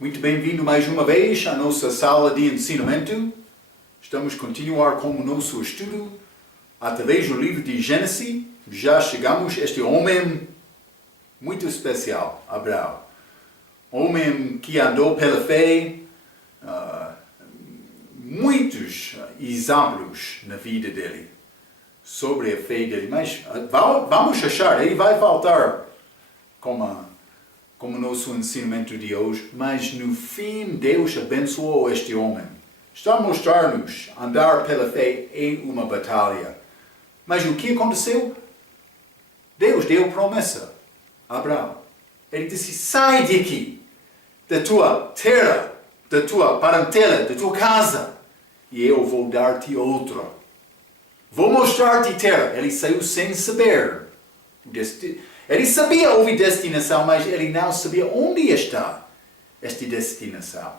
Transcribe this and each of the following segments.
Muito bem-vindo mais uma vez à nossa sala de ensinamento. Estamos a continuar com o nosso estudo através do livro de Gênesis. Já chegamos a este homem muito especial, Abraão. Homem que andou pela fé, muitos exemplos na vida dele sobre a fé dele. Mas vamos achar, ele vai faltar como nosso ensinamento de hoje, mas no fim Deus abençoou este homem. Está a mostrar-nos andar pela fé em uma batalha. Mas o que aconteceu? Deus deu promessa a Abraão. Ele disse, sai daqui, da tua terra, da tua parentela, da tua casa, e eu vou dar-te outra. Vou mostrar-te terra. Ele saiu sem saber o destino. Ele sabia houve destinação, mas ele não sabia onde está esta destinação.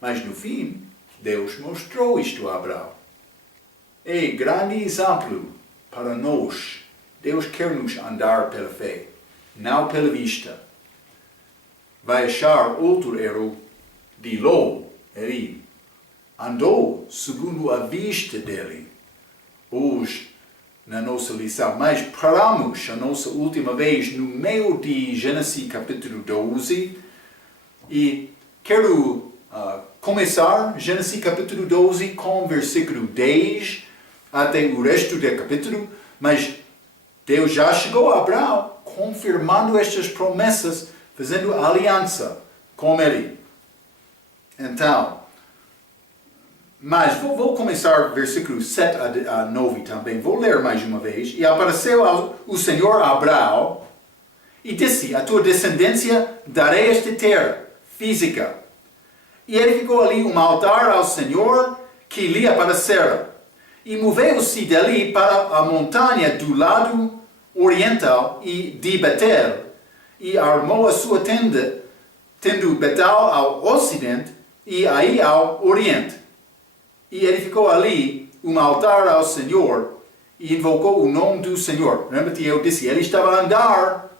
Mas no fim, Deus mostrou isto a Abraão. É grande exemplo para nós. Deus quer nos andar pela fé, não pela vista. Vai achar outro erro de Ló. Ele andou segundo a vista dele. Hoje, na nossa lição, mas paramos a nossa última vez no meio de Gênesis capítulo 12 e quero começar Gênesis capítulo 12 com versículo 10 até o resto do capítulo, mas Deus já chegou a Abraão confirmando estas promessas, fazendo aliança com ele. Então, mas vou começar versículo 7 a 9 também. Vou ler mais uma vez. E apareceu o Senhor a Abraão e disse, a tua descendência darei esta terra física. E edificou ali um altar ao Senhor que lhe aparecera. E moveu-se dali para a montanha do lado oriental e de Betel. E armou a sua tenda, tendo Betel ao ocidente e aí ao oriente. E edificou ali um altar ao Senhor e invocou o nome do Senhor. Lembra-te, eu disse, ele estava a andar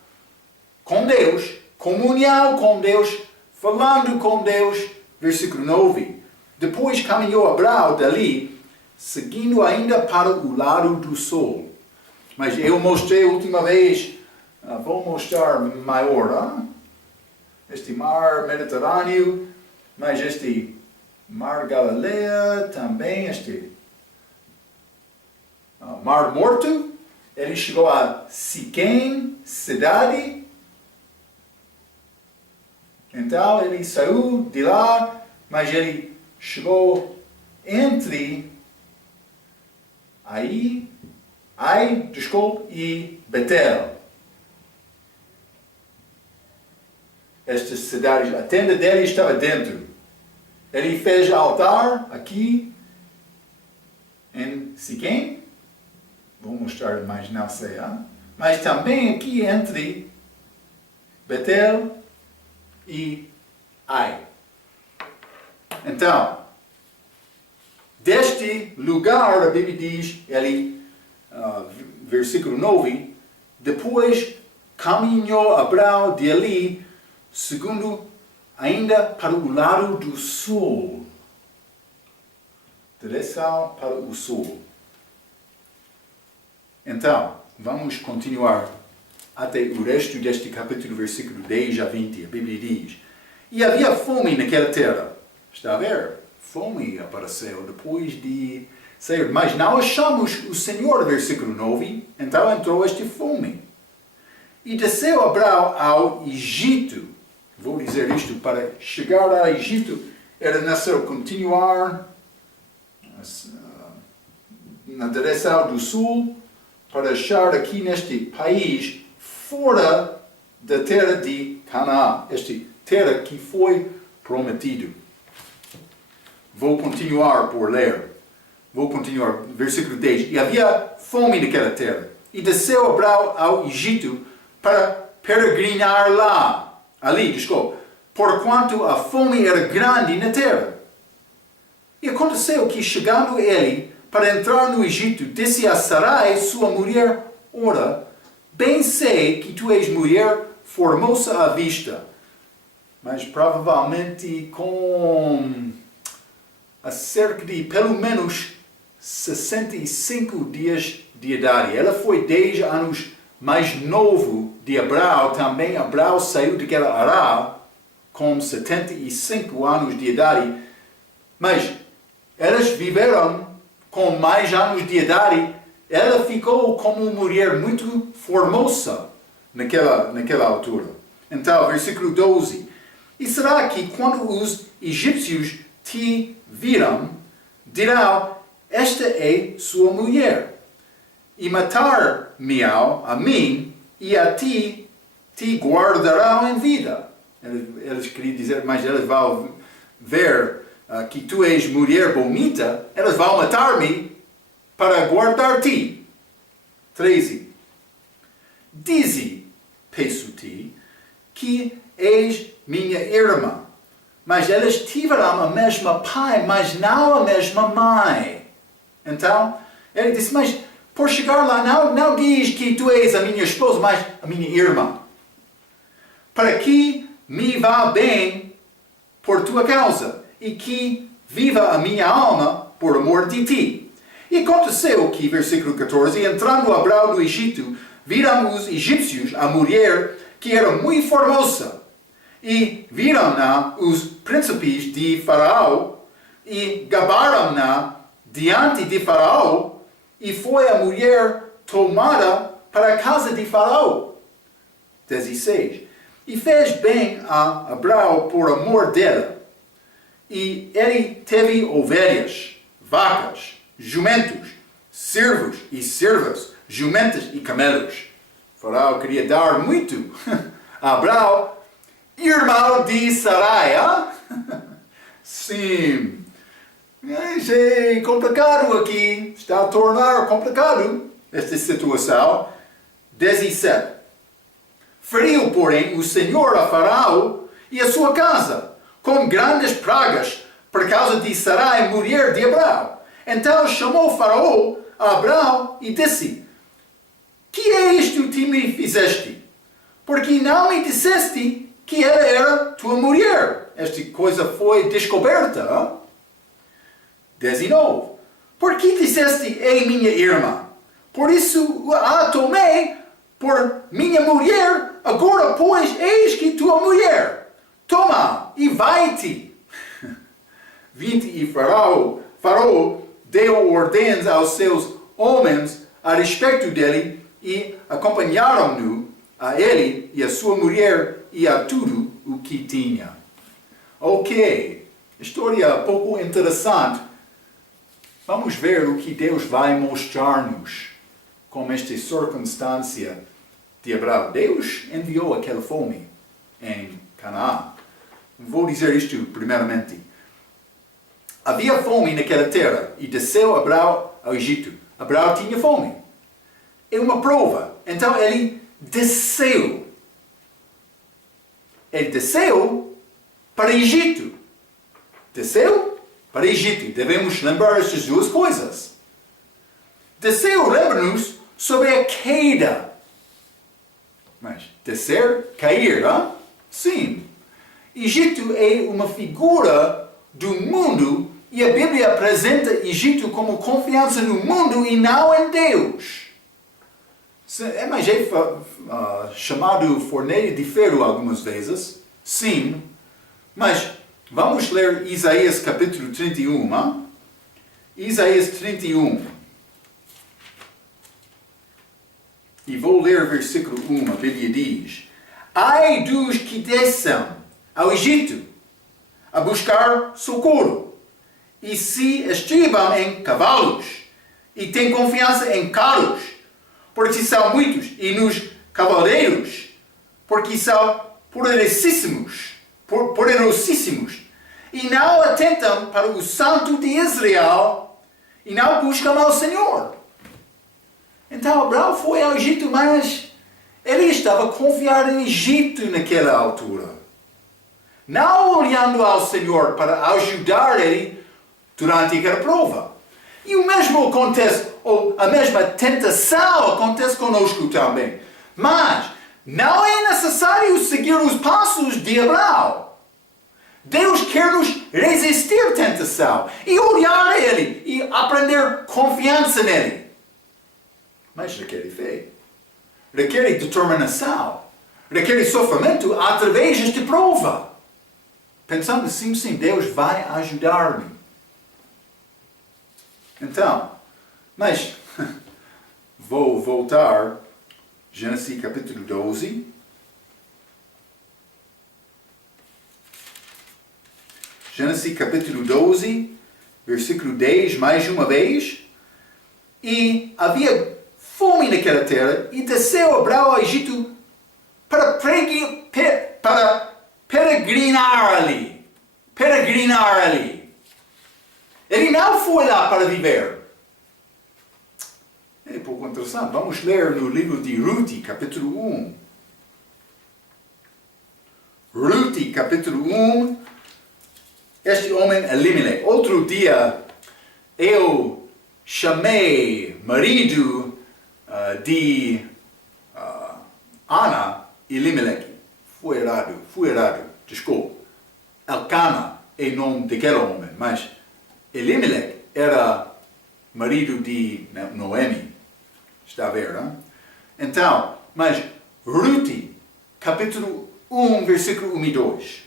com Deus, comunhão com Deus, falando com Deus. Versículo 9. Depois caminhou Abraão dali, seguindo ainda para o lado do sol. Mas eu mostrei a última vez, vou mostrar maior, este mar Mediterrâneo, mas este Mar Galileia, também este Mar Morto. Ele chegou a Siquém, cidade. Então ele saiu de lá, mas ele chegou entre Ai e Betel. Estas cidades, a tenda dele estava dentro. Ele fez altar aqui em Siquém. Vou mostrar mais, não sei. Mas também aqui entre Betel e Ai. Então, deste lugar, a Bíblia diz, ele, versículo 9, depois caminhou Abraão de ali, segundo ainda para o lado do sul. Direção para o sul. Então, vamos continuar até o resto deste capítulo, versículo 10 a 20. A Bíblia diz, e havia fome naquela terra. Está a ver? Fome apareceu depois de sair. Mas não achamos o Senhor, versículo 9. Então entrou esta fome. E desceu Abraão ao Egito. Vou dizer isto, para chegar ao Egito era necessário continuar na direção do sul para achar aqui neste país fora da terra de Canaã, esta terra que foi prometido. Vou continuar por ler. Vou continuar, versículo 10. E havia fome naquela terra. E desceu Abraão ao Egito para peregrinar lá. Ali, desculpa, porquanto a fome era grande na terra. E aconteceu que, chegando ele para entrar no Egito, disse a Sarai, sua mulher, ora, bem sei que tu és mulher formosa à vista. mas provavelmente com cerca de pelo menos 65 dias de idade. Ela foi 10 anos mais novo de Abraão. Também Abraão saiu daquela Ará com 75 anos de idade. Mas elas viveram com mais anos de idade. Ela ficou como uma mulher muito formosa naquela altura. Então, versículo 12. E será que quando os egípcios te viram, dirão, esta é sua mulher, e matar-me-ão a mim, e a ti te guardarão em vida. Eles queriam dizer, mas elas vão ver que tu és mulher bonita, elas vão matar-me para guardar-te. 13. Dize, peço-te, que és minha irmã, mas elas tiveram a mesma pai, mas não a mesma mãe. Então, ele disse, mas por chegar lá, não diz que tu és a minha esposa, mas a minha irmã. Para que me vá bem por tua causa, e que viva a minha alma por amor de ti. E aconteceu que, versículo 14, entrando Abraão no Egito, viram os egípcios a mulher que era muito formosa, e viram-na os príncipes de Faraó, e gabaram-na diante de Faraó, e foi a mulher tomada para a casa de Faraó. 16. E fez bem a Abraão por amor dela. E ele teve ovelhas, vacas, jumentos, servos e servas, jumentas e camelos. Faraó queria dar muito a Abraão, irmão de Sarai. Sim. É complicado aqui. Está a tornar complicado esta situação. 17. Feriu, porém, o Senhor a Faraó e a sua casa, com grandes pragas, por causa de Sarai, mulher de Abraão. Então chamou Faraó a Abraão e disse, que é isto que me fizeste? Porque não me disseste que ela era tua mulher. Esta coisa foi descoberta. 19. Por que disseste, é minha irmã? Por isso a tomei por minha mulher. Agora, pois, eis que tua mulher. Toma e vai-te. 20. E Faraó deu ordens aos seus homens a respeito dele e acompanharam-no a ele e a sua mulher e a tudo o que tinha. Ok, história pouco interessante. Vamos ver o que Deus vai mostrar-nos com esta circunstância de Abraão. Deus enviou aquela fome em Canaã. Vou dizer isto primeiramente. Havia fome naquela terra e desceu Abraão ao Egito. Abraão tinha fome. É uma prova. Então ele desceu. Ele desceu para o Egito. Desceu para o Egito. Devemos lembrar estas duas coisas. Desceu, lembra-nos, sobre a queda. Mas descer, cair, hein? Sim. Egito é uma figura do mundo e a Bíblia apresenta Egito como confiança no mundo e não em Deus. É mais chamado fornalha de ferro algumas vezes. Sim. Mas vamos ler Isaías capítulo 31. Hein? Isaías 31. E vou ler versículo 1. A Bíblia diz: ai dos que desçam ao Egito a buscar socorro e se estribam em cavalos e têm confiança em carros, porque são muitos, e nos cavaleiros, porque são poderosíssimos, e não atentam para o Santo de Israel, e não buscam ao Senhor. Então Abraão foi ao Egito, mas ele estava a confiar em Egito naquela altura, não olhando ao Senhor para ajudar ele durante aquela prova. E o mesmo acontece, ou a mesma tentação acontece conosco também. Mas não é necessário seguir os passos de Abraão. Deus quer nos resistir à tentação e olhar a Ele e aprender confiança nele. Mas requer fé, requer determinação, requer sofrimento através desta prova. Pensando assim, sim, Deus vai ajudar-me. Então, mas vou voltar, Gênesis capítulo 12. Gênesis capítulo 12, versículo 10, mais uma vez. E havia fome naquela terra, e desceu Abraão ao Egito para peregrinar ali. Peregrinar ali. Ele não foi lá para viver. É pouco interessante. Vamos ler no livro de Ruth, capítulo 1. Ruth, capítulo 1. Este homem, Elimelech. Outro dia, eu chamei marido de Ana, Elimelech. Foi errado, desculpa. Elcana é o nome daquele homem, mas Elimelech era marido de Noemi. Está a ver, não? Então, mas Ruth, capítulo 1, versículo 1 e 2.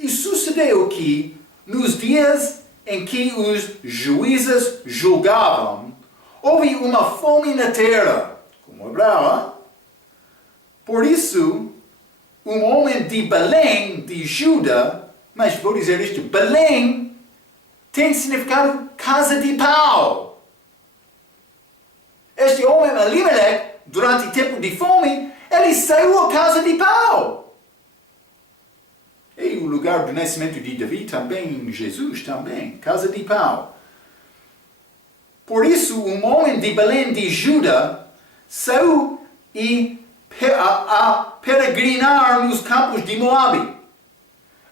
E sucedeu que, nos dias em que os juízes julgavam, houve uma fome na terra, como Abraão. Por isso, um homem de Belém, de Judá, mas vou dizer isto, Belém tem significado casa de pau. Este homem, Elimelech, durante o tempo de fome, ele saiu a casa de pau. E o lugar do nascimento de Davi também, Jesus também, casa de pau. Por isso, um homem de Belém de Judá saiu a peregrinar nos campos de Moabe.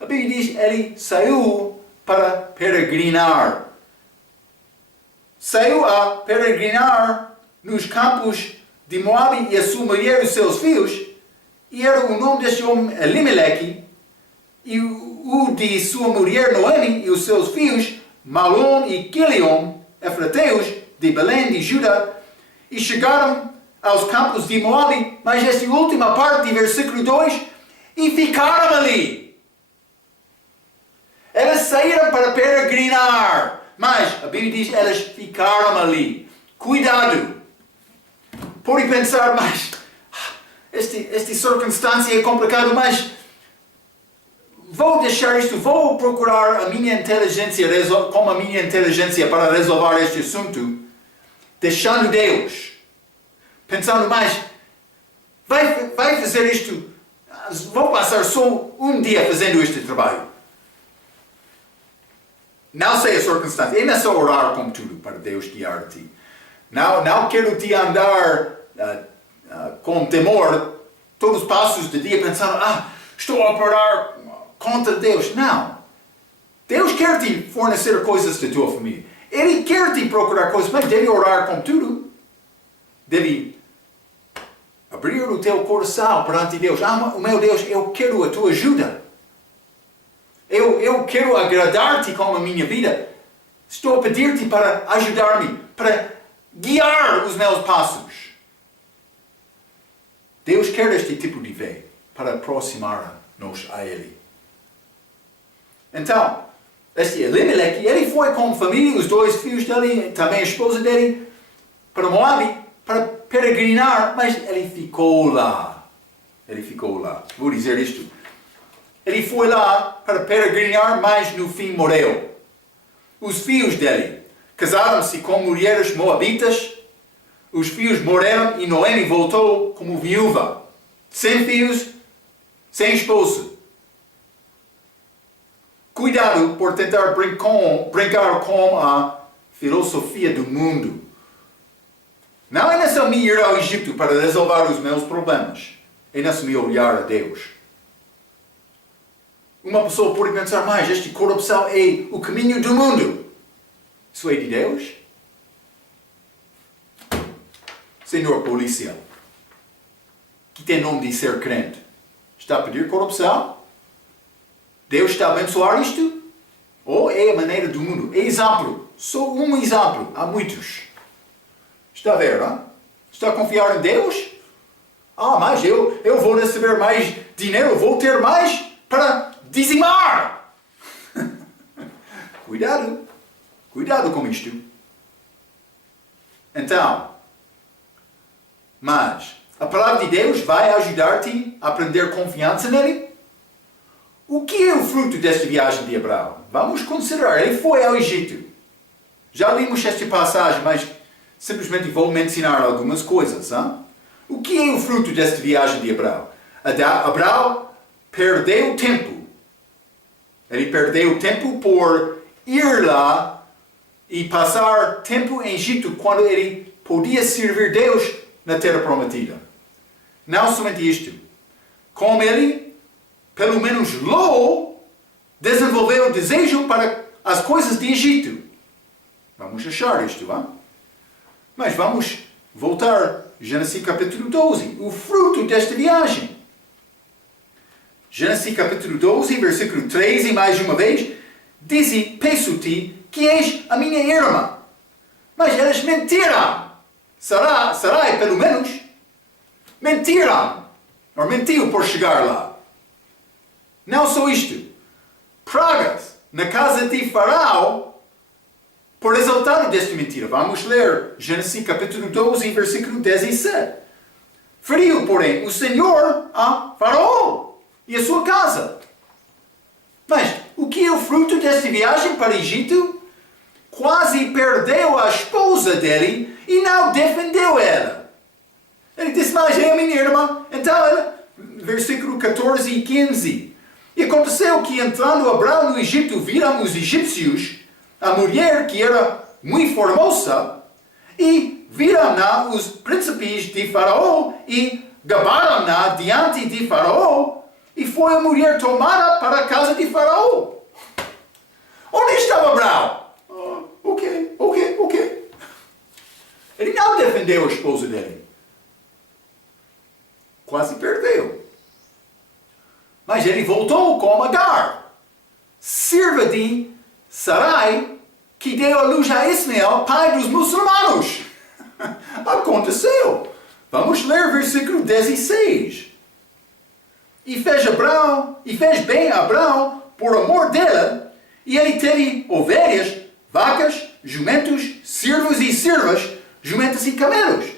A Bíblia diz, ele saiu para peregrinar. Saiu a peregrinar nos campos de Moabe e a sua mulher e os seus filhos. E era o nome deste homem Elimelech. E o de sua mulher Noemi e os seus filhos, Malom e Quilion, efrateus, de Belém de Judá, e chegaram aos campos de Moabe, mas esta última parte de versículo 2, e ficaram ali. Elas saíram para peregrinar, mas a Bíblia diz, elas ficaram ali. Cuidado! Pode pensar, mas esta circunstância é complicada, mas vou deixar isto, vou procurar a minha inteligência, como a minha inteligência para resolver este assunto, deixando Deus. Pensando mais, vai fazer isto, vou passar só um dia fazendo este trabalho. Não sei a circunstância, é só orar com tudo para Deus guiar-te. Não quero te andar com temor, todos os passos do dia pensando, estou a orar contra Deus. Não. Deus quer te fornecer coisas da tua família. Ele quer te procurar coisas, mas deve orar com tudo. Deve abrir o teu coração perante Deus. O meu Deus, eu quero a tua ajuda. Eu quero agradar-te com a minha vida. Estou a pedir-te para ajudar-me, para guiar os meus passos. Deus quer este tipo de fé para aproximar-nos a Ele. Então, este Elimelech, ele foi com a família, os dois filhos dele, também a esposa dele, para Moabe, para peregrinar, mas ele ficou lá. Ele ficou lá. Vou dizer isto. Ele foi lá para peregrinar, mas no fim morreu. Os filhos dele casaram-se com mulheres moabitas, os filhos morreram e Noemi voltou como viúva, sem filhos, sem esposo. Cuidado por tentar brincar com a filosofia do mundo. Não é necessário me ir ao Egito para resolver os meus problemas. É necessário me olhar a Deus. Uma pessoa pode pensar, mas esta corrupção é o caminho do mundo. Isso é de Deus? Senhor polícia, que tem nome de ser crente, está a pedir corrupção? Deus está a abençoar isto? Ou é a maneira do mundo? É exemplo. Só um exemplo. Há muitos. Está a ver, não? Está a confiar em Deus? Mas eu vou receber mais dinheiro, eu vou ter mais para dizimar. Cuidado. Cuidado com isto. Então, mas a palavra de Deus vai ajudar-te a aprender confiança nele? O que é o fruto desta viagem de Abraão? Vamos considerar. Ele foi ao Egito. Já lemos esta passagem, mas simplesmente vou mencionar algumas coisas. Hein? O que é o fruto desta viagem de Abraão? Abraão perdeu tempo. Ele perdeu tempo por ir lá e passar tempo em Egito quando ele podia servir Deus na terra prometida. Não somente isto. Como ele, pelo menos Ló, desenvolveu o desejo para as coisas de Egito. Vamos achar isto, hein? Mas vamos voltar. Gênesis capítulo 12. O fruto desta viagem. Gênesis capítulo 12, versículo 13, mais uma vez. Diz: peço-te que és a minha irmã. Mas eles mentiram. Sarai, pelo menos, mentiram. Ou mentiu por chegar lá. Não só isto. Pragas na casa de Faraó por resultado desta mentira. Vamos ler Gênesis capítulo 12, versículo 17. Feriu, porém, o Senhor a Faraó e a sua casa. Mas o que é o fruto desta viagem para o Egito? Quase perdeu a esposa dele e não defendeu ela. Ele disse: mas é a minha irmã. Então, versículo 14 e 15. E aconteceu que, entrando Abraão no Egito, viram os egípcios a mulher que era muito formosa, e viram-na os príncipes de Faraó, e gabaram-na diante de Faraó, e foi a mulher tomada para a casa de Faraó. Onde estava Abraão? Ok. Ele não defendeu a esposa dele. Quase perdeu. Mas ele voltou com Agar, serva de Sarai, que deu a luz a Ismael, pai dos muçulmanos. Aconteceu. Vamos ler versículo 16. E fez bem a Abraão por amor dela, e ele teve ovelhas, vacas, jumentos, servos e servas, jumentas e camelos.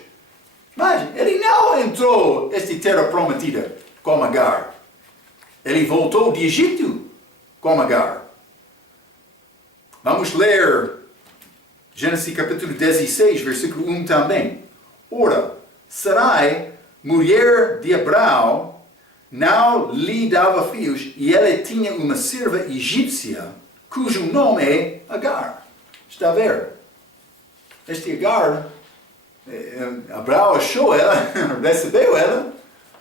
Mas ele não entrou nesta terra prometida com Agar. Ele voltou de Egito com Agar. Vamos ler Gênesis capítulo 16, versículo 1 também. Ora, Sarai, mulher de Abraão, não lhe dava filhos, e ela tinha uma serva egípcia, cujo nome é Agar. Está a ver? Este Agar, Abraão achou ela, recebeu ela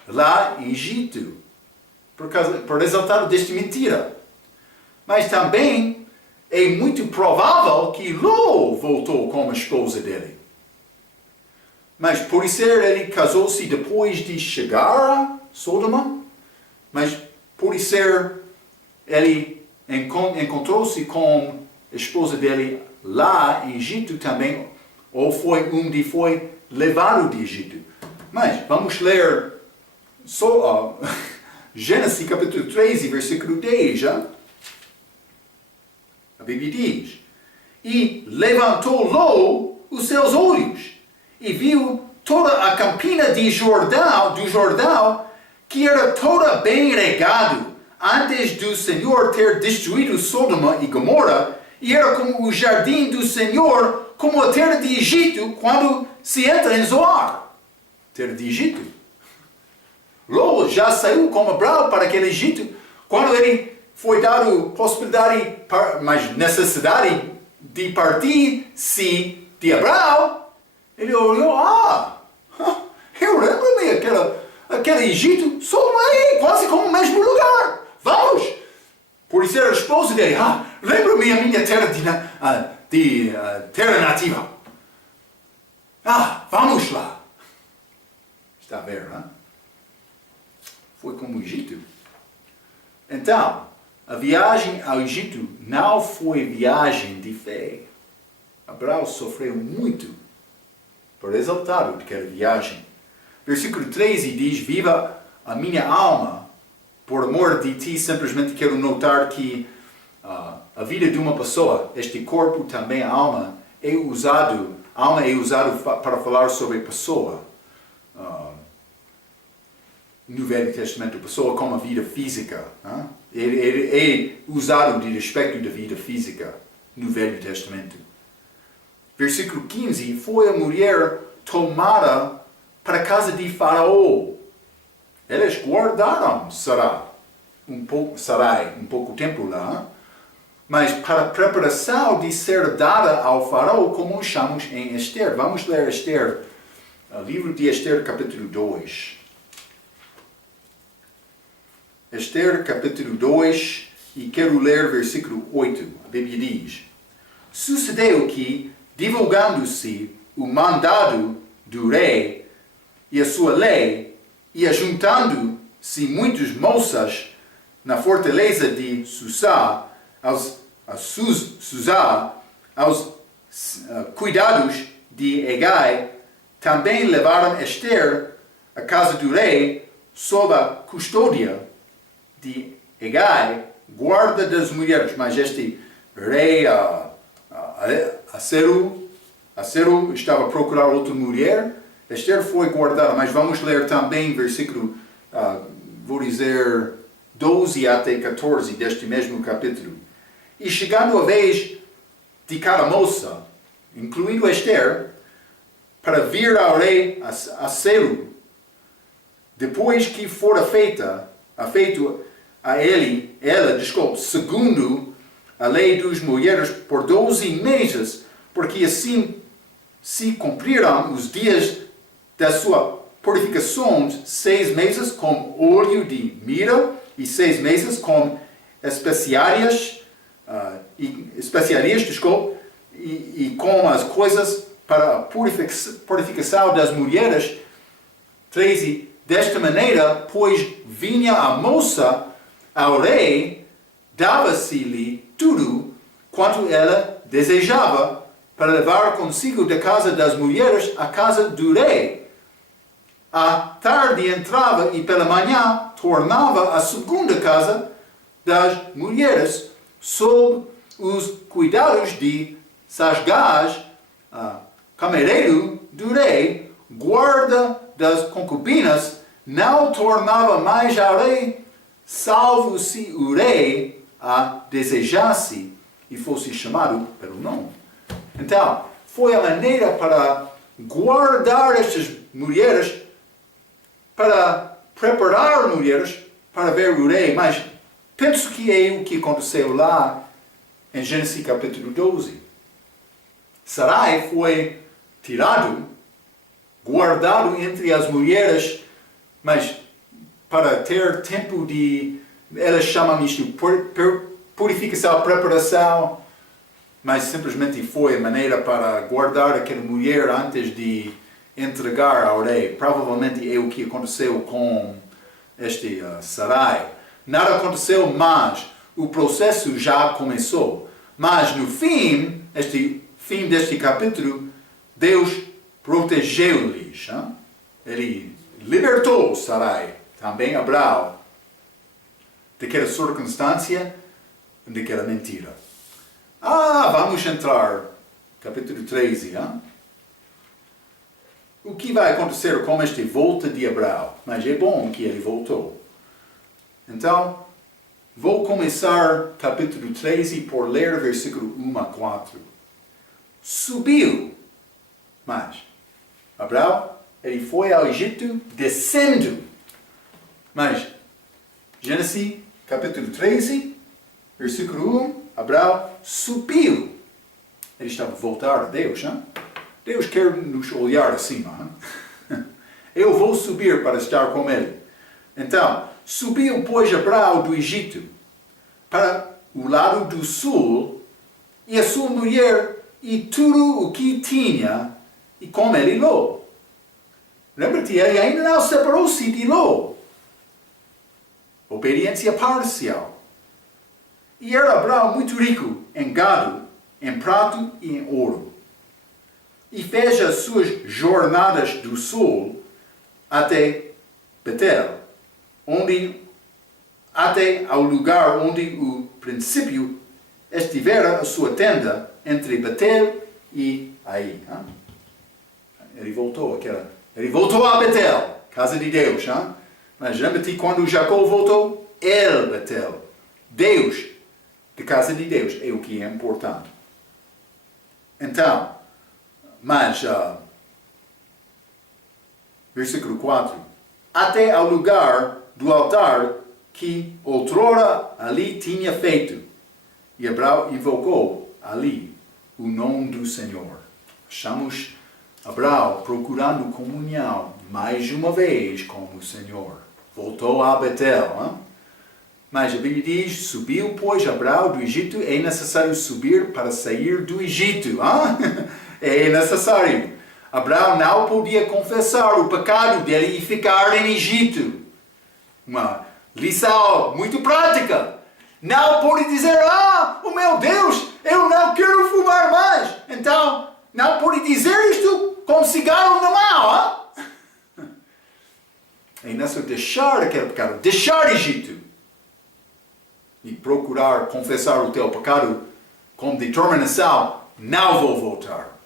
lá em Egito, por resultado desta mentira. Mas também é muito provável que Ló voltou com a esposa dele. Mas por ser ele casou-se depois de chegar a Sodoma, mas por ser ele encontrou-se com a esposa dele lá em Egito também, ou foi onde foi levado de Egito. Mas vamos ler só Gênesis capítulo 13, versículo 10, já? A Bíblia diz: e levantou Ló os seus olhos, e viu toda a campina do Jordão, que era toda bem regado, antes do Senhor ter destruído Sodoma e Gomorra, e era como o jardim do Senhor, como a terra de Egito, quando se entra em Zoar. Terra de Egito. Ló já saiu com Abraão para aquele Egito, quando ele foi dado possibilidade, mas necessidade de partir-se de Abraão. Ele olhou: eu lembro-me aquele Egito, Sodoma aí, quase como o mesmo lugar. Vamos! Por ser a esposa dele: lembro-me a minha terra terra nativa. Vamos lá. Está a ver, não? Foi como o Egito. Então, A viagem ao Egito não foi viagem de fé. Abraão sofreu muito por resultado daquela viagem. Versículo 13 diz: viva a minha alma, por amor de ti. Simplesmente quero notar que a vida de uma pessoa, este corpo também, a alma é usado para falar sobre a pessoa. No Velho Testamento, a pessoa com a vida física. É usado de respeito da vida física no Velho Testamento. Versículo 15, foi a mulher tomada para a casa de Faraó. Eles guardaram Sarai um pouco tempo lá, mas para a preparação de ser dada ao Faraó, como chamamos em Esther. Vamos ler Esther, livro de Esther, capítulo 2. Esther, capítulo 2, e quero ler versículo 8. A Bíblia diz: sucedeu que, divulgando-se o mandado do rei e a sua lei, e ajuntando-se muitas moças na fortaleza de Susá, aos cuidados de Hegai, também levaram Esther à casa do rei, sob a custódia de Hegai, guarda das mulheres. Mas este rei Assuero estava a procurar outra mulher. Esther foi guardada, mas vamos ler também versículo, vou dizer, 12 até 14 deste mesmo capítulo. E chegando a vez de cada moça, incluindo Esther, para vir ao rei Assuero, depois que fora feito a ela, segundo a lei dos mulheres, por 12 meses, porque assim se cumpriram os dias da sua purificação, 6 meses com óleo de mirra e 6 meses com especiarias, e com as coisas para a purificação das mulheres. 13. Desta maneira, pois vinha a moça ao rei, dava-se-lhe tudo quanto ela desejava, para levar consigo da casa das mulheres à casa do rei. À tarde entrava e pela manhã tornava à segunda casa das mulheres, sob os cuidados de Sasgás, camareiro do rei, guarda das concubinas. Não tornava mais ao rei, salvo se o rei a desejasse e fosse chamado pelo nome. Então, foi a maneira para guardar estas mulheres, para preparar mulheres para ver o rei. Mas penso que é o que aconteceu lá em Gênesis capítulo 12. Sarai foi tirado, guardado entre as mulheres, mas para ter tempo de, elas chamam isto purificação, preparação, mas simplesmente foi a maneira para guardar aquela mulher antes de entregar ao rei. Provavelmente é o que aconteceu com este Sarai. Nada aconteceu, mas o processo já começou. Mas no fim deste capítulo, Deus protegeu-lhes. Ele libertou Sarai, também Abraão, daquela circunstância, daquela mentira. Vamos entrar, capítulo 13. O que vai acontecer com esta volta de Abraão? Mas é bom que ele voltou. Então, vou começar capítulo 13 por ler versículo 1 a 4. Subiu, mas Abraão, ele foi ao Egito descendo. Mas, Gênesis capítulo 13, versículo 1, Abraão subiu. Ele estava a voltar a Deus. Deus quer nos olhar acima. Eu vou subir para estar com ele. Então, subiu, pois, Abraão do Egito para o lado do sul, e a sua mulher e tudo o que tinha, e com ele Ló. Lembra-te, ele ainda não separou-se de Ló. Obediência parcial. E era Abraão muito rico em gado, em prato e em ouro. E fez as suas jornadas do sul até Betel, até ao lugar onde o princípio estivera a sua tenda, entre Betel e Ai. Ele voltou a Betel, casa de Deus. Mas lembra-te quando Jacó voltou? El Betel. Deus, de casa de Deus, é o que é importante. Então, mas, versículo 4, até ao lugar do altar que outrora ali tinha feito. E Abraão invocou ali o nome do Senhor. Achamos Abraão procurando comunhão mais uma vez com o Senhor. Voltou a Betel. Mas a Bíblia diz, subiu, pois, Abraão do Egito. É necessário subir para sair do Egito. É necessário. Abraão não podia confessar o pecado dele e ficar em Egito. Uma lição muito prática. Não pode dizer, oh meu Deus, eu não quero fumar mais. Então, não pode dizer isto com cigarro na mão. É necessário deixar aquele pecado, deixar Egito. E procurar confessar o teu pecado com determinação, não vou voltar.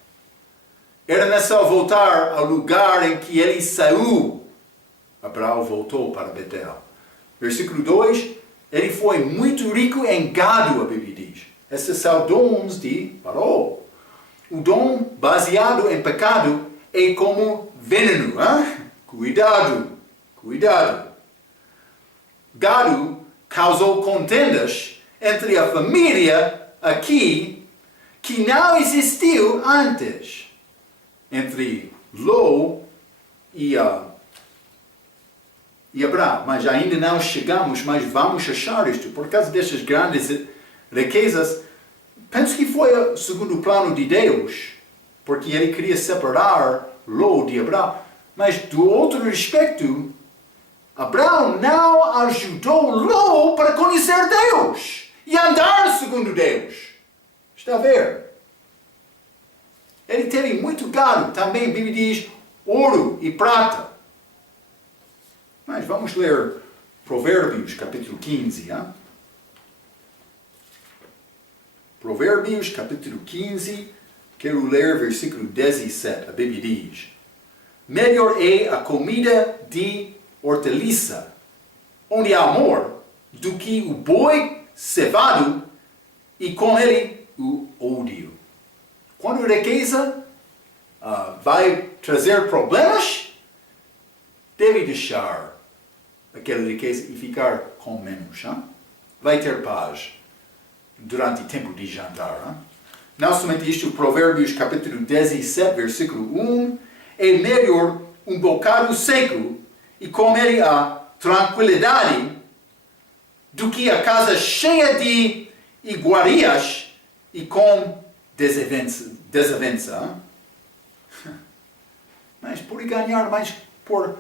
Era necessário voltar ao lugar em que ele saiu. Abraão voltou para Betel. Versículo 2, ele foi muito rico em gado, a Bíblia diz. Esses são dons de Faraó. O dom baseado em pecado é como veneno. Cuidado. Gado causou contendas entre a família aqui que não existiu antes. Entre Ló e Abraão. Mas ainda não chegamos, mas vamos achar isto. Por causa destas grandes riquezas, penso que foi segundo o plano de Deus, porque ele queria separar Ló de Abraão. Mas do outro respeito, Abraão não ajudou Ló para conhecer Deus e andar segundo Deus. Está a ver? Ele teve muito gado, também a Bíblia diz ouro e prata. Mas vamos ler Provérbios, capítulo 15. Provérbios, capítulo 15, quero ler versículo 17. A Bíblia diz, melhor é a comida de hortaliça, onde há amor, do que o boi cevado e com ele o ódio. Quando a riqueza vai trazer problemas, deve deixar aquela riqueza e ficar com menos. Vai ter paz durante o tempo de jantar. Não somente isto, Provérbios capítulo 17, versículo 1, é melhor um bocado seco e com ele a tranquilidade do que a casa cheia de iguarias e com desavença. Mas por ganhar mais por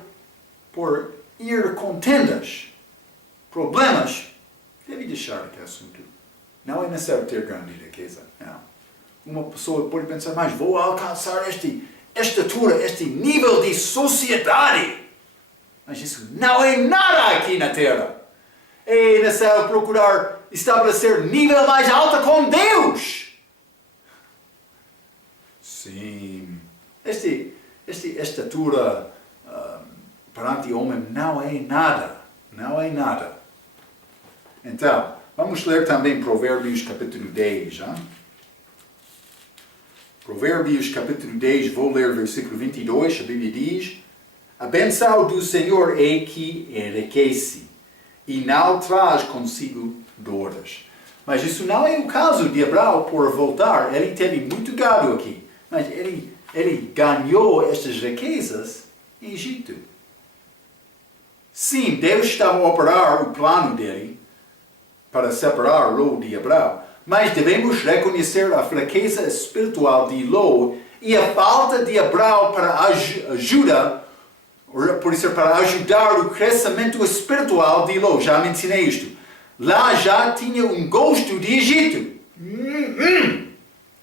ir contendas, problemas, deve deixar aquele assunto. Não é necessário ter grande riqueza. Não. Uma pessoa pode pensar, mas vou alcançar esta estatura, este nível de sociedade. Mas isso não é nada aqui na Terra. É necessário procurar estabelecer nível mais alto com Deus. Sim. Esta estatura perante o homem não é nada. Não é nada. Então, vamos ler também Provérbios capítulo 10. Provérbios capítulo 10, vou ler versículo 22. A Bíblia diz, a bênção do Senhor é que enriquece e não traz consigo dores. Mas isso não é o caso de Abraão por voltar. Ele teve muito gado aqui. Mas ele ganhou estas riquezas em Egito. Sim, Deus estava a operar o plano dele para separar Ló de Abraão. Mas devemos reconhecer a fraqueza espiritual de Ló e a falta de Abraão para para ajudar o crescimento espiritual de Ló. Já mencionei isto. lá já tinha um gosto de Egito.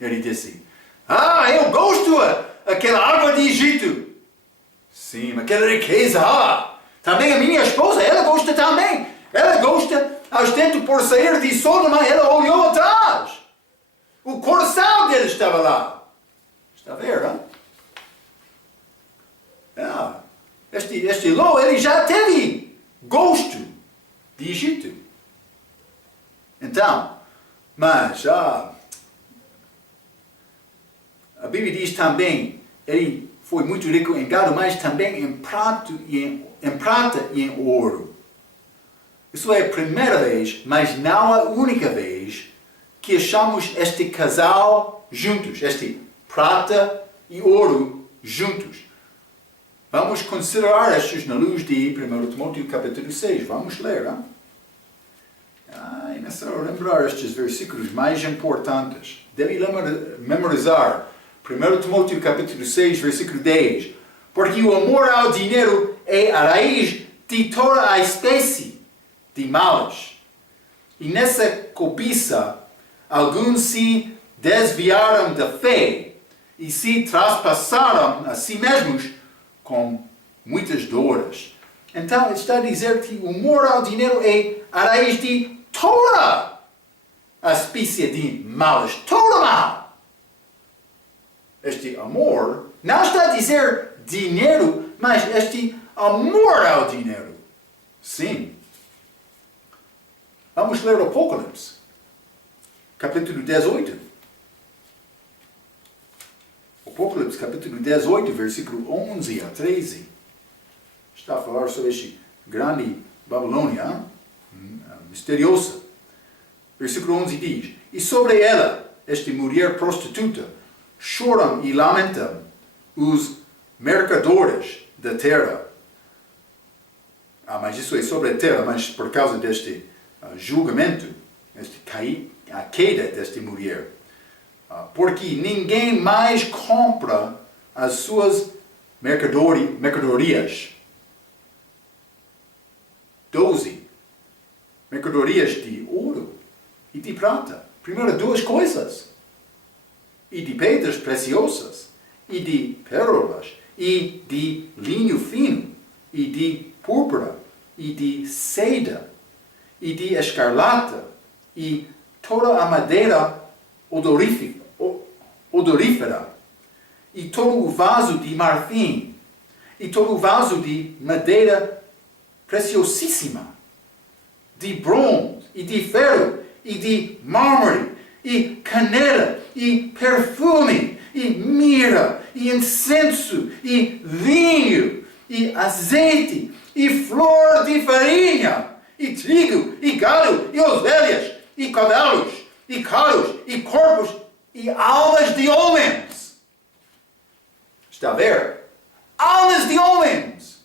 Ele disse, eu gosto daquela água de Egito. Sim, aquela riqueza. Também a minha esposa, ela gosta também. Ela gosta, aos tempos por sair de Sodoma, ela olhou atrás. O coração dele estava lá. Está a ver, não? Este Ló, ele já teve gosto de Egito. Então, mas a Bíblia diz também, ele foi muito rico em gado, mas também em prata e em ouro. Isso é a primeira vez, mas não a única vez, que achamos este casal juntos, este prata e ouro juntos. Vamos considerar estes na luz de 1 Timóteo capítulo 6. Vamos ler, não? E nessa lembrar estes versículos mais importantes. Deve memorizar 1 Timóteo capítulo 6, versículo 10. Porque o amor ao dinheiro é a raiz de toda a espécie de males. E nessa cobiça, alguns se desviaram da fé e se traspassaram a si mesmos com muitas dores. Então, está a dizer que o amor ao dinheiro é a raiz de toda a espécie de males, todo mal. Este amor não está a dizer dinheiro, mas este amor ao dinheiro. Sim. Vamos ler o Apocalipse, capítulo 18. Apocalipse, capítulo 18, versículo 11 a 13. Está a falar sobre este grande Babilônia, misteriosa. Versículo 11 diz, e sobre ela, esta mulher prostituta, choram e lamentam os mercadores da terra. Mas isso é sobre a terra, mas por causa deste julgamento, a queda desta mulher. Porque ninguém mais compra as suas mercadorias. 12. Mercadorias de ouro e de prata. Primeiro, duas coisas. E de pedras preciosas, e de pérolas, e de linho fino, e de púrpura, e de seda, e de escarlata, e toda a madeira odorífera, e todo o vaso de marfim, e todo o vaso de madeira preciosíssima, de bronze, e de ferro, e de mármore, e canela, e perfume, e mirra, e incenso, e vinho, e azeite, e flor de farinha, e trigo, e gado, e ovelhas, e cavalos, e carros, e corpos, e almas de homens. Está a ver? Almas de homens.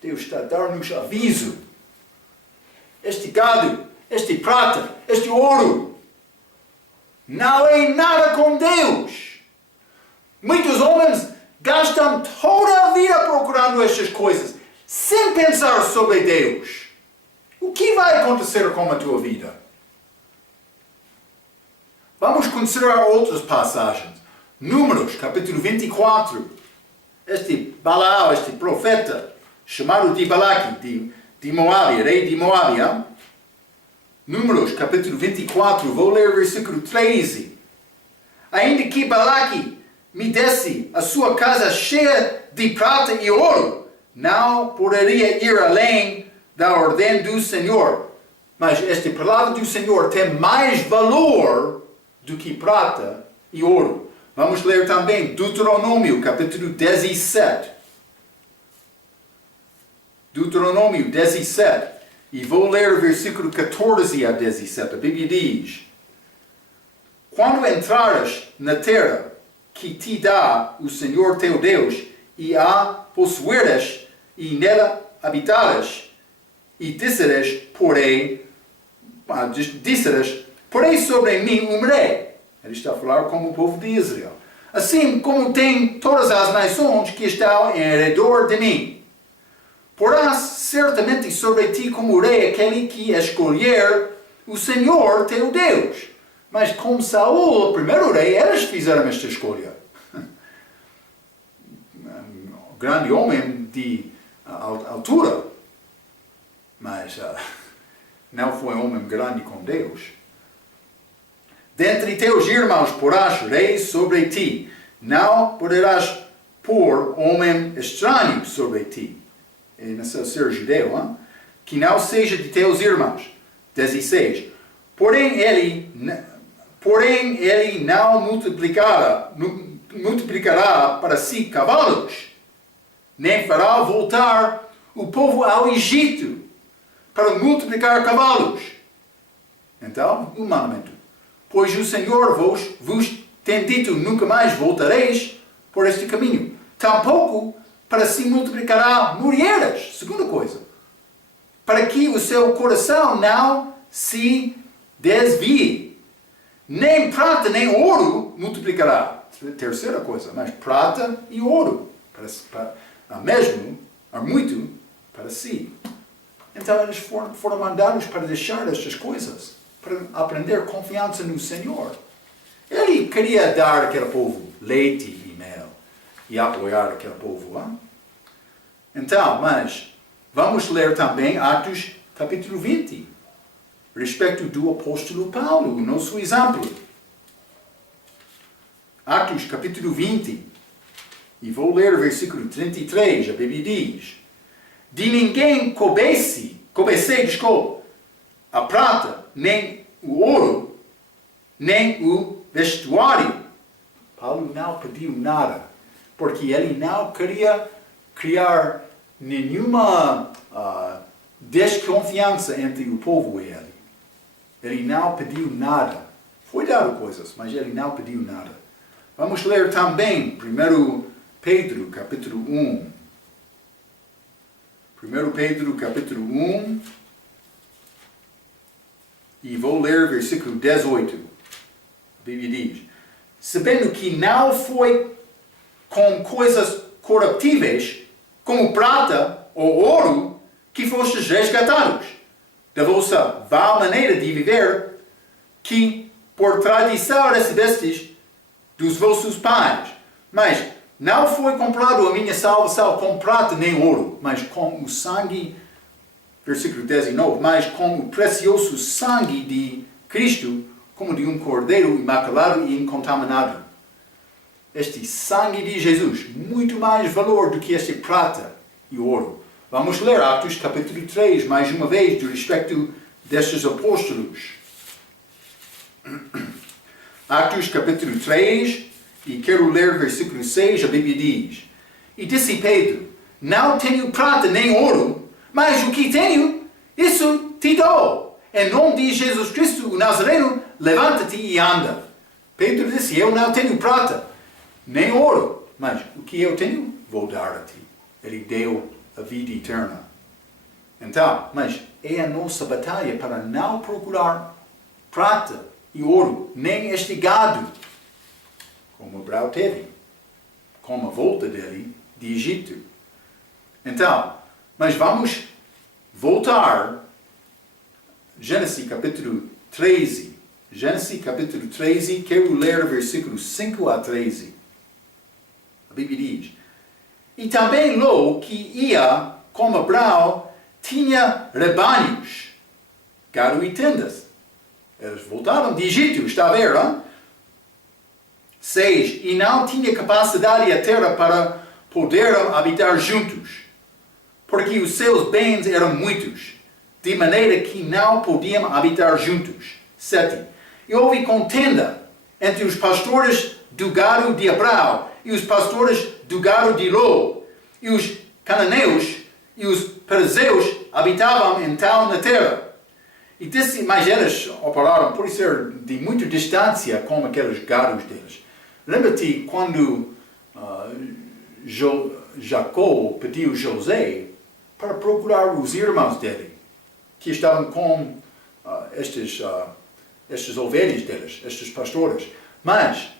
Deus está a dar-nos aviso. Este gado, este prata, este ouro, não é nada com Deus. Muitos homens gastam toda a vida procurando estas coisas, sem pensar sobre Deus. O que vai acontecer com a tua vida? Vamos considerar outras passagens. Números, capítulo 24. Este Balaão, este profeta, chamado de Balaque, de Moabe, rei de Moabe. Números, capítulo 24, vou ler o versículo 13. Ainda que Balaque me desse a sua casa cheia de prata e ouro, não poderia ir além da ordem do Senhor. Mas esta palavra do Senhor tem mais valor do que prata e ouro. Vamos ler também Deuteronômio, capítulo 17. Deuteronômio 17. E vou ler o versículo 14 a 17. A Bíblia diz, quando entrares na terra que te dá o Senhor teu Deus, e a possuíres, e nela habitares, e disseres, porém sobre mim um rei. Ele está a falar como o povo de Israel. Assim como tem todas as nações que estão em redor de mim. Porás certamente sobre ti como rei aquele que escolher o Senhor teu Deus. Mas com Saul, o primeiro rei, eles fizeram esta escolha. Um grande homem de altura, mas não foi um homem grande com Deus. Dentre teus irmãos porás reis sobre ti. Não poderás pôr homem estranho sobre ti. É necessário ser judeu, hein? Que não seja de teus irmãos. 16. Porém ele não multiplicará para si cavalos, nem fará voltar o povo ao Egito para multiplicar cavalos. Então, o mandamento. Pois o Senhor vos tem dito, nunca mais voltareis por este caminho. Tampouco para si multiplicará mulheres. Segunda coisa. Para que o seu coração não se desvie. Nem prata, nem ouro multiplicará. Terceira coisa. Mas prata e ouro. Há muito para si. Então eles foram mandados para deixar estas coisas. Para aprender confiança no Senhor. Ele queria dar àquele povo leite e mel. E apoiar aquele povo. Hein? Então, mas vamos ler também Atos capítulo 20. Respeito do apóstolo Paulo, o nosso exemplo. Atos capítulo 20. E vou ler o versículo 33. A Bíblia diz: de ninguém coubesse, a prata, nem o ouro, nem o vestuário. Paulo não pediu nada, porque ele não queria criar nenhuma desconfiança entre o povo e ele. Ele não pediu nada. Foi dado coisas, mas ele não pediu nada. Vamos ler também 1 Pedro, capítulo 1. 1 Pedro, capítulo 1. E vou ler versículo 18. A Bíblia diz: sabendo que não foi com coisas corruptíveis, como prata ou ouro, que fostes resgatados da vossa vã maneira de viver, que por tradição recebestes dos vossos pais. Mas não foi comprado a minha salvação com prata nem ouro, mas com o sangue, versículo 19, mas com o precioso sangue de Cristo, como de um cordeiro imaculado e incontaminado. Este sangue de Jesus, muito mais valor do que este prata e ouro. Vamos ler Atos capítulo 3, mais uma vez, do respeito destes apóstolos. Atos capítulo 3, e quero ler versículo 6, a Bíblia diz: e disse Pedro: não tenho prata nem ouro, mas o que tenho, isso te dou. Em nome de Jesus Cristo, o Nazareno, levanta-te e anda. Pedro disse: eu não tenho prata nem ouro, mas o que eu tenho, vou dar a ti. Ele deu a vida eterna. Então, mas é a nossa batalha para não procurar prata e ouro, nem este gado, como Abraão teve, com a volta dele de Egito. Então, mas vamos voltar, Gênesis capítulo 13. Gênesis capítulo 13, quero ler versículos 5 a 13. A Bíblia diz: e também Ló, que ia com Abraão, tinha rebanhos, gado e tendas. Eles voltaram de Egito, está a ver, hein? 6. E não tinha capacidade a terra para poder habitar juntos, porque os seus bens eram muitos, de maneira que não podiam habitar juntos. 7. E houve contenda entre os pastores do gado de Abraão e os pastores do gado de Ló. E os cananeus e os perizeus habitavam então na terra. E disse, mas eles operaram por ser de muita distância com aqueles gados deles. Lembra-te quando Jacó pediu José para procurar os irmãos dele, que estavam com estas ovelhas deles, estes pastores. Mas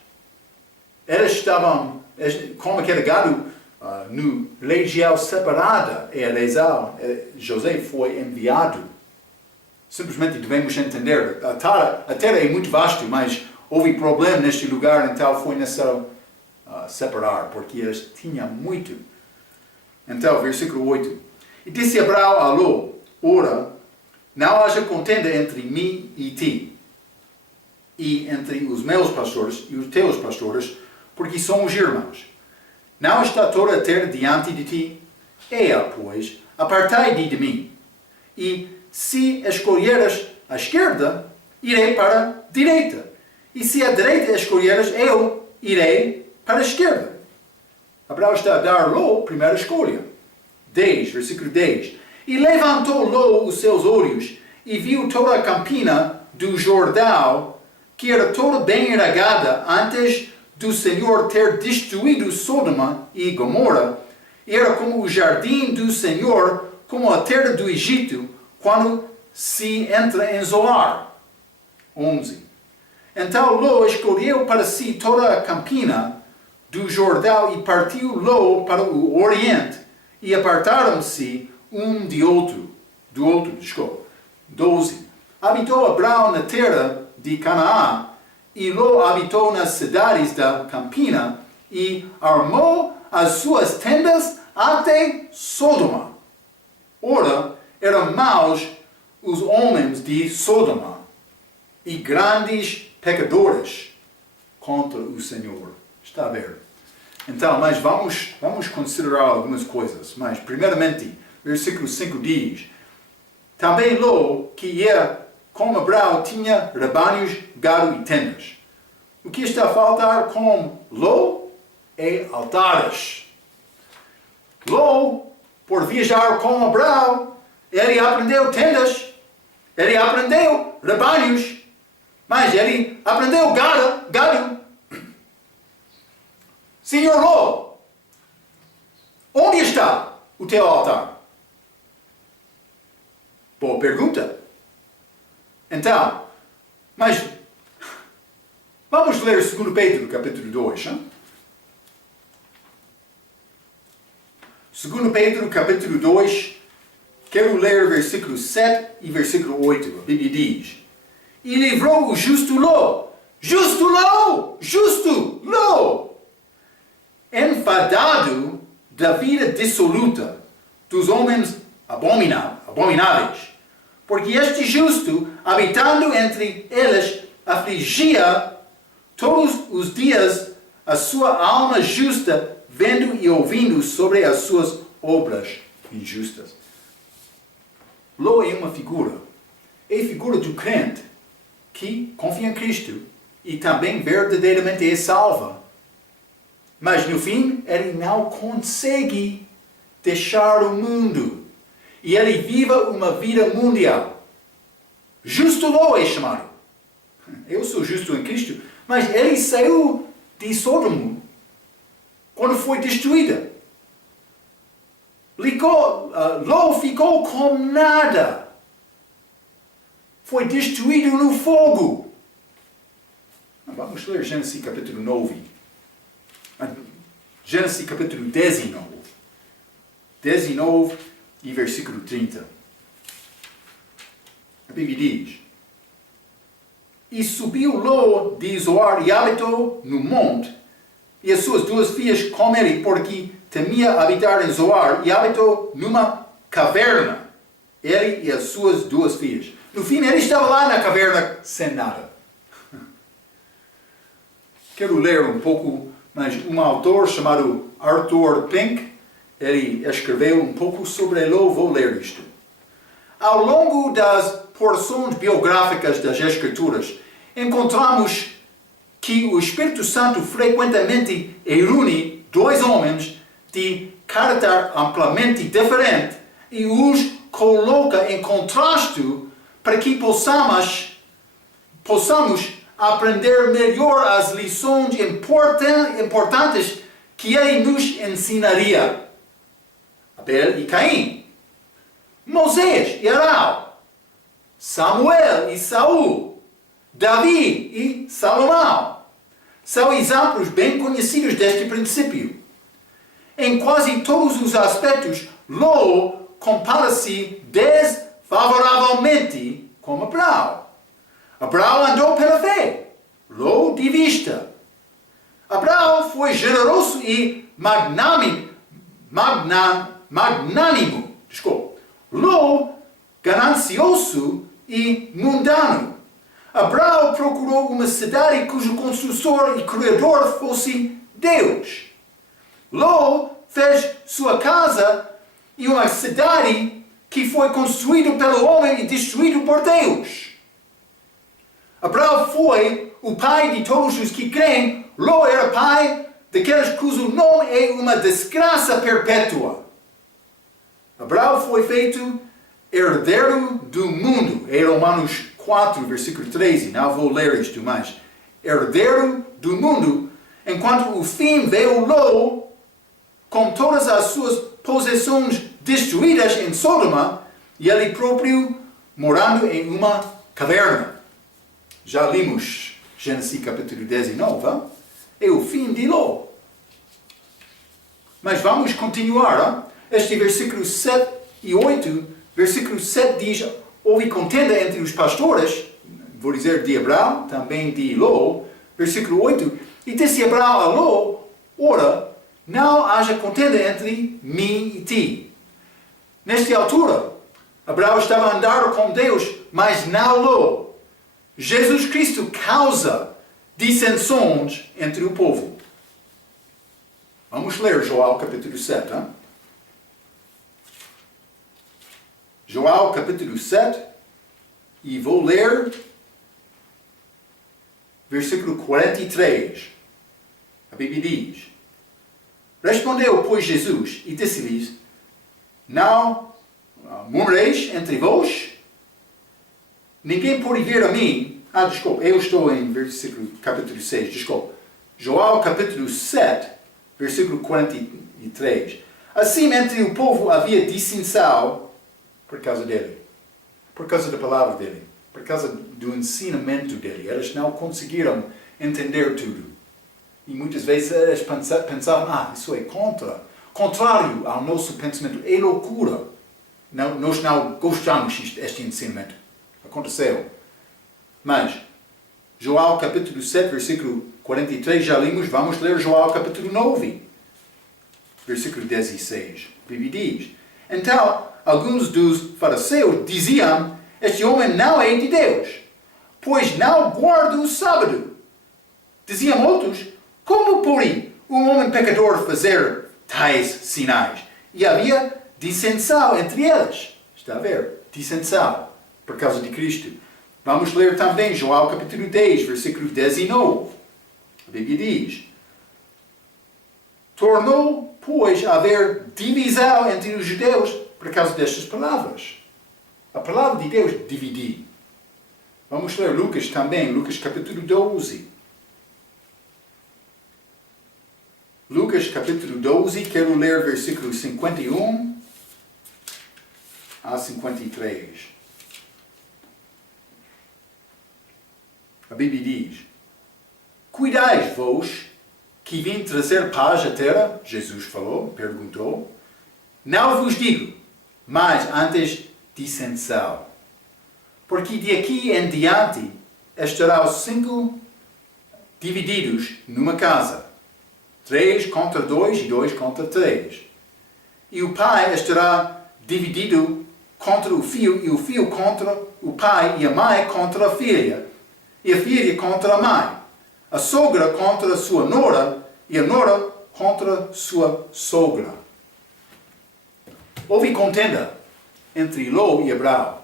eles estavam, como aquele gado no legião separada, José foi enviado. Simplesmente devemos entender, a terra é muito vasta, mas houve problema neste lugar, então foi necessário separar, porque eles tinham muito. Então, versículo 8. E disse Abraão a Ló: ora, não haja contenda entre mim e ti, e entre os meus pastores e os teus pastores, porque somos irmãos. Não está toda a terra diante de ti? Eia, pois, apartai-te de mim. E se escolheres a esquerda, irei para a direita. E se a direita escolheres, eu irei para a esquerda. Abraão está a dar Ló a primeira escolha. 10, versículo 10. E levantou Ló os seus olhos e viu toda a campina do Jordão, que era toda bem irrigada antes do Senhor ter destruído Sodoma e Gomorra. Era como o jardim do Senhor, como a terra do Egito, quando se entra em Zoar. 11. Então Ló escolheu para si toda a campina do Jordão e partiu Ló para o oriente, e apartaram-se um do outro. 12. Habitou Abraão na terra de Canaã, e Ló habitou nas cidades da campina, e armou as suas tendas até Sodoma. Ora, eram maus os homens de Sodoma, e grandes pecadores contra o Senhor. Está a ver? Então, mas vamos considerar algumas coisas. Mas, primeiramente, versículo 5 diz: também Ló, que ia como Abraão, tinha rebanhos, gado e tendas. O que está a faltar com Ló é altares. Ló, por viajar com Abraão, ele aprendeu tendas, ele aprendeu rebanhos, mas ele aprendeu gado. Senhor Ló, onde está o teu altar? Boa pergunta. Então, mas vamos ler 2 Pedro, capítulo 2. 2 Pedro, capítulo 2, quero ler versículo 7 e versículo 8. A Bíblia diz: e livrou o justo Ló, enfadado da vida dissoluta dos homens abomináveis, porque este justo, habitando entre eles, afligia todos os dias a sua alma justa, vendo e ouvindo sobre as suas obras injustas. Ló é uma figura. É figura do crente que confia em Cristo e também verdadeiramente é salva. Mas no fim, ele não consegue deixar o mundo. E ele vive uma vida mundial. Justo Ló é chamado. Eu sou justo em Cristo, mas ele saiu de Sodoma quando foi destruída. Ló ficou com nada. Foi destruído no fogo. Vamos ler Gênesis capítulo 9. Gênesis capítulo 19. 19 e versículo 30. A Bíblia diz: e subiu Ló de Zoar e habitou no monte, e as suas duas filhas com ele, porque temia habitar em Zoar, e habitou numa caverna, ele e as suas duas filhas. No fim, ele estava lá na caverna sem nada. Quero ler um pouco, mas um autor chamado Arthur Pink, ele escreveu um pouco sobre Ló. Vou ler isto. Ao longo das porções biográficas das Escrituras, encontramos que o Espírito Santo frequentemente reúne dois homens de caráter amplamente diferente e os coloca em contraste para que possamos aprender melhor as lições importantes que ele nos ensinaria. Abel e Caim, Moisés e Arão, Samuel e Saul, Davi e Salomão, são exemplos bem conhecidos deste princípio. em quase todos os aspectos, Ló compara-se desfavoravelmente com Abraão. Abraão andou pela fé, Ló de vista. Abraão foi generoso e magnânimo. Ló ganancioso e mundano. Abraão procurou uma cidade cujo construtor e criador fosse Deus. Ló fez sua casa em uma cidade que foi construída pelo homem e destruída por Deus. Abraão foi o pai de todos os que creem. Ló era pai daqueles cujo nome é uma desgraça perpétua. Abraão foi feito herdeiro do mundo. É Romanos 4, versículo 13. Não vou ler isto mais. Herdeiro do mundo. Enquanto o fim veio Ló, com todas as suas possessões destruídas em Sodoma, e ele próprio morando em uma caverna. Já lemos Gênesis capítulo 19. É o fim de Ló. Mas vamos continuar. Este versículo 7 e 8, versículo 7 diz: houve contenda entre os pastores, vou dizer de Abraão, também de Ló. Versículo 8, e disse Abraão a Ló: ora, não haja contenda entre mim e ti. Nesta altura, Abraão estava a andar com Deus, mas não Ló. Jesus Cristo causa dissensões entre o povo. Vamos ler João capítulo 7. Hein? João capítulo 7, e vou ler versículo 43. A Bíblia diz: respondeu, pois, Jesus e disse-lhes: não murmureis entre vós? Ninguém pode vir a mim. Desculpa, eu estou em versículo capítulo 6, desculpa. João capítulo 7, versículo 43. Assim, entre o povo havia dissensão por causa dele, por causa da palavra dele, por causa do ensinamento dele. Eles não conseguiram entender tudo. E muitas vezes eles pensavam: isso é contrário ao nosso pensamento, é loucura. Não, nós não gostamos deste ensinamento. Aconteceu. Mas, João capítulo 7, versículo 43, já lemos. Vamos ler João capítulo 9, versículo 16. A Bíblia diz: então, alguns dos fariseus diziam: este homem não é de Deus, pois não guarda o sábado. Diziam outros: como pode um homem pecador fazer tais sinais? E havia dissensão entre eles. Está a ver? Dissensão por causa de Cristo. Vamos ler também João capítulo 10, versículo 19. A Bíblia diz: tornou, pois, a haver divisão entre os judeus por causa destas palavras. A palavra de Deus dividir. Vamos ler Lucas também, Lucas capítulo 12. Lucas capítulo 12, quero ler versículos 51 a 53. A Bíblia diz: cuidai-vos que vim trazer paz à terra. Jesus falou, perguntou. Não vos digo, mas antes dissensão. Porque de aqui em diante estarão 5 divididos numa casa. 3 contra 2 e 2 contra 3. E o pai estará dividido contra o filho, e o filho contra o pai, e a mãe contra a filha, e a filha contra a mãe. A sogra contra a sua nora, e a nora contra a sua sogra. Houve contenda entre Ló e Abraão.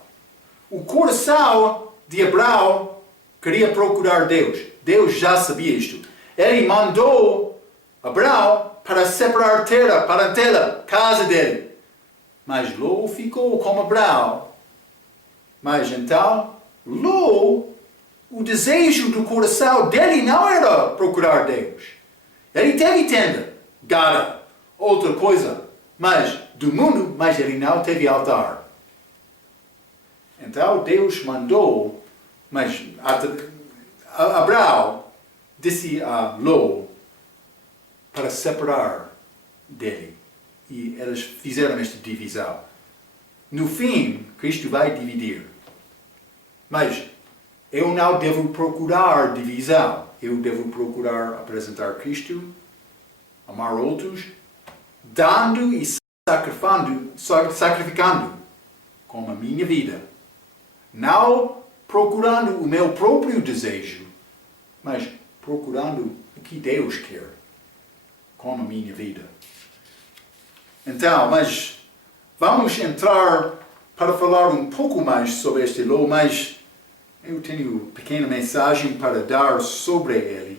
O coração de Abraão queria procurar Deus. Deus já sabia isto. Ele mandou Abraão para separar terra, parentela, casa dele. Mas Ló ficou com Abraão. Mas então, Ló, o desejo do coração dele não era procurar Deus. Ele teve tenda, gado, outra coisa, mas do mundo, mas ele não teve altar. Então Deus mandou, mas Abraão disse a Ló para separar dele. E eles fizeram esta divisão. No fim, Cristo vai dividir. Mas eu não devo procurar divisão. Eu devo procurar apresentar Cristo, amar outros, dando e sacrificando com a minha vida. Não procurando o meu próprio desejo, mas procurando o que Deus quer com a minha vida. Então, mas vamos entrar para falar um pouco mais sobre este law, mas eu tenho uma pequena mensagem para dar sobre ele.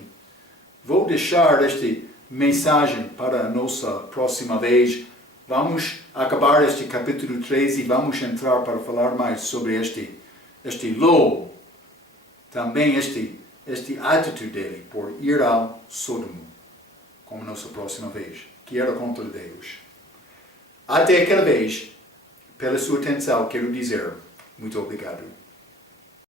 Vou deixar esta mensagem para a nossa próxima vez. Vamos acabar este capítulo 13 e vamos entrar para falar mais sobre este law. Também este atitude dele por ir ao Sódomo, como nossa próxima vez, que era contra Deus. Até aquela vez, pela sua atenção, quero dizer muito obrigado.